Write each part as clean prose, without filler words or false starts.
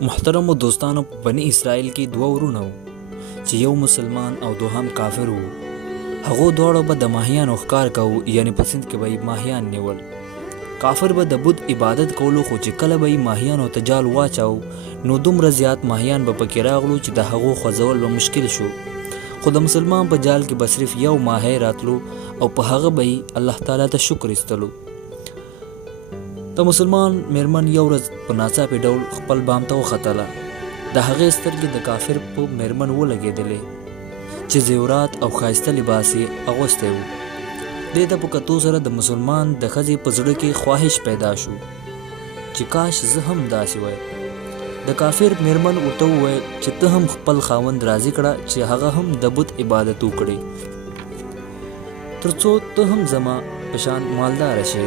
محترمو دوستانو، په بني اسرائیل کې دوه ورونه وو چې یو مسلمان او دوهم کافر وو. هغو دواړو به د ماهیانو ښکار کوو، یعنی په سیند کې به یې ماهیان نیول. کافر به د بت عبادت کولو، خو چې کله به یې ماهیانو ته جال واچاو نو دومره زیات ماهیان به پکې راغلو چې د هغو خوځول به مشکل شو. خو د مسلمان په جال کې به صرف یو ماهی راتلو او په هغه به یې الله تعالی ته شکر ایستلو. د مسلمان میرمن یو ورځ په ناڅاپي ډول خپل بام ته وختله. د هغې سترګې د کافر په میرمن ولګېدلې چې زیورات او ښایسته لباس یې اغوستی و. دې ته په کتو سره د مسلمان د ښځې په زړه کې خواهش پیدا شو چې کاش زه هم داسې وای. د کافر میرمن ورته وویل چې ته هم خپل خاوند راضي کړه چې هغه هم د بت عبادت وکړي، تر څو ته هم زما په شان مالداره شې.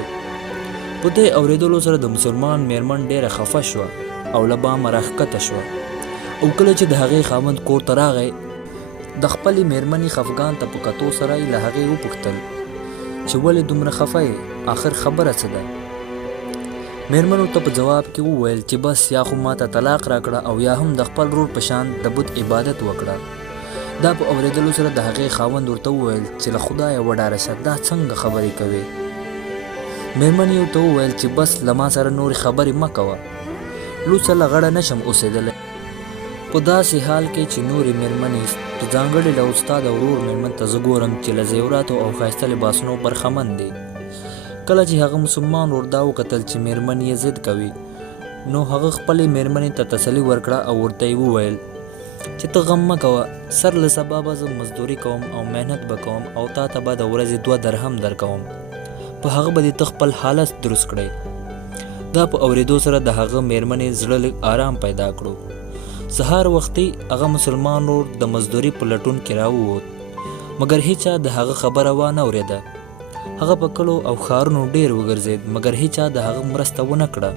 په دې اورېدلو سره د مسلمان میرمن ډېره خفه شوه او له بامه راښکته شوه. او کله چې د هغې خاوند کور ته راغی، د خپلې میرمنې خفګان ته په کتو سره یې له هغې وپوښتل چې ولې دومره خفه یې، آخر خبره څه ده؟ میرمنو ته په جواب کې وویل چې بس یا خو ما ته طلاق راکړه او یا هم د خپل ورور په شان د بت عبادت وکړه. دا په اورېدلو سره د هغې خاوند ورته وویل چې له خدایه وډاره شه، دا څنګه خبرې کوې؟ میرمن یې ورته وویل چې بس له ما سره نورې خبرې مه کوه، لوڅه له غړه نشم اوسېدلی. په داسې حال کې چې نورې میرمنې په ځانګړي ډول ستا د ورور میرمن ته زه ګورم چې له زیوراتو او ښایسته لباسونو برخمن دی. کله چې هغه مسلمان ور دا وکتل چې میرمن یې ضد کوي، نو هغه خپلې میرمنې ته تسلي ورکړه او ورته یې وویل چې ته غم مه کوه، سر له سبا به زه مزدوري کوم او محنت به کوم او تا ته به د ورځې 2 درهم درکوم، په هغه به دې ته خپل حالت درست کړی. دا په اورېدو سره د هغه میرمنې زړه لږ آرام پیدا کړو. سهار وختي هغه مسلمان ورور د مزدوري په لټون کې راووت، مګر هیچا د هغه خبره وانه اورېده. هغه په کلو او ښارونو ډېر وګرځېد، مګر هیچا د هغه مرسته ونه کړه.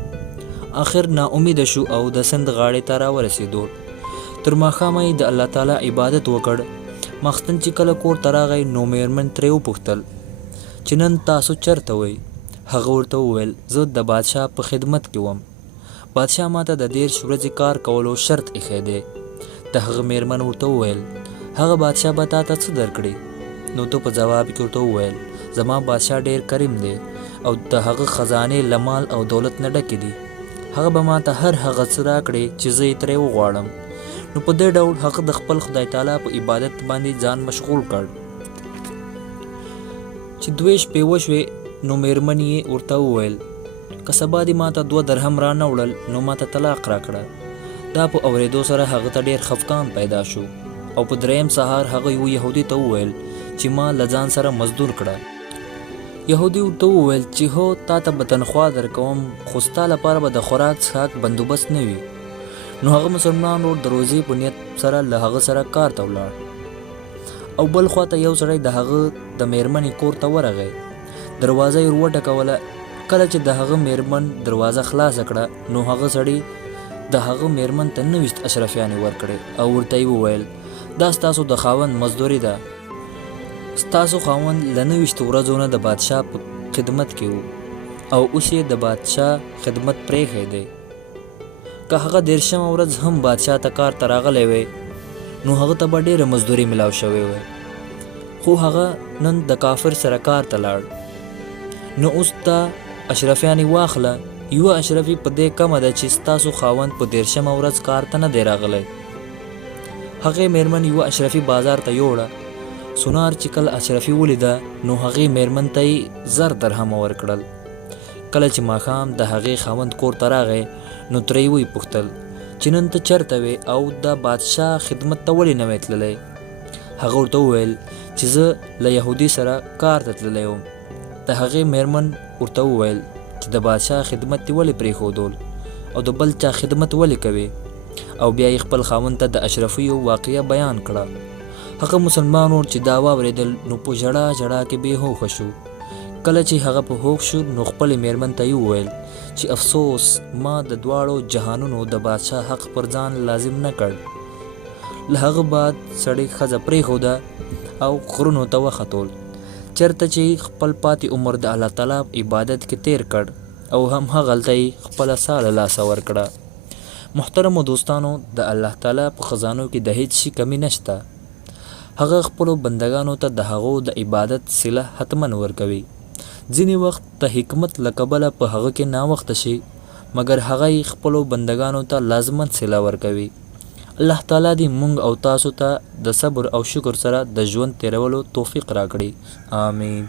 آخر ناامیده شو او د سیند غاړې ته راورسېدو. تر ماښامه یې د الله تعالی عبادت وکړ. ماخستن چې کله کور ته راغی نو میرمن ترې وپوښتل چې نن تاسو چرته وئ؟ هغه ورته وویل زه د بادشاه په خدمت کې وم. بادشاه ماته د 13 ورځې کار کولو شرط ایښی دی. د هغه میرمن ورته وویل هغه بادشاه به تا ته څه درکړي؟ نو ته په ځواب کې ورته وویل زما بادشاه ډېر کریم دی او د هغه خزانې له مال او دولت نه ډکې دي. هغه به ما ته هر هغه څه راکړي چې زه یې ترې وغواړم. نو په دې ډول هغه د خپل خدای تعالی په عبادت باندې ځان مشغول کړ. چې 2 شپې وشوې نو میرمن یې ورته وویل که سبا دې ما ته 2 درهم را نه وړل نو ما ته طلاق راکړه. دا په اورېدو سره هغه ته ډېر خفګان پیدا شو او په 3م سهار هغه یو یهودي ته وویل چې ما له ځان سره مزدور کړه. یهودي ورته وویل چې هو تا ته به تنخوا درکوم، خو ستا لپاره به د خوراک څښاک بندوبست نه وي. نو هغه مسلمان ورور د روزې په نیت سره له هغه سره کار ته ولاړ. او بل خواته یو سړی د هغه د میرمنې کور ته ورغی. دروازه یې وټکوله. کله چې د هغه میرمن دروازه خلاصه کړه نو هغه سړی د هغه میرمن ته 90 اشرفیانې ورکړې او ورته یې وویل دا ستاسو د خاوند مزدوري ده. ستاسو خاوند له 90 ورځو نه د بادشاه په خدمت کې و او اوس یې د بادشاه خدمت پرېښی دی. که هغه 13مه ورځ هم بادشاه ته کار ته راغلی وی نو هغه ته به ډېره مزدوري ملاو شوې وی، خو هغه نن د کافر سره کار ته لاړ. نو اوس ته اشرفیانې واخله، یوه اشرفي په دې کمه ده چې ستاسو خاوند په 13مه ورځ کار ته نه دی راغلی. هغې میرمن یوه اشرفي بازار ته یوړه. سونار چې کله اشرفي ولیده نو هغې میرمن ته یې 1000 درهمه ورکړل. کله چې ماښام د هغې خاوند کور ته راغی نو ترې یې وپوښتل چې نن ته چېرته وې او د بادشاه خدمت ته ولې نه وې تللی؟ هغه ورته وویل چې زه له یهودي سره کار ته تللی وم. د هغې میرمن ورته وویل چې د بادشاه خدمت دې ولې پرېښودول او د بل چا خدمت ولې کوې؟ او بیا یې خپل خاوند ته د اشرفیو واقعه بیان کړه. هغه مسلمان ورور چې دا واورېدل نو په ژړا ژړا کې بې هوښه شو. کله چې هغه په هوښ شو نو خپلې میرمن ته یې وویل چې افسوس ما د دواړو جهانونو د بادشاه حق پر ځان لازم نه کړ. له هغه بعد سړی ښځه پرېښوده او غرونو ته وختول، چېرته چې خپل پاتې عمر د الله تعالی عبادت کې تیر کړ او هم هغلته یې خپله ساه له لاسه ورکړه. محترمو دوستانو، د الله تعالی په خزانو کې د هیڅ شي کمی نشته. هغه خپلو بندګانو ته د هغو د عبادت صله حتما ورکوي. ځینې وخت د حکمت له کبله په هغه کې ناوخته شي، مګر هغه یې خپلو بندګانو ته لازمن صله ورکوي. الله تعالی دې مونږ او تاسو ته د صبر او شکر سره د ژوند تیرولو توفیق راکړي. آمین.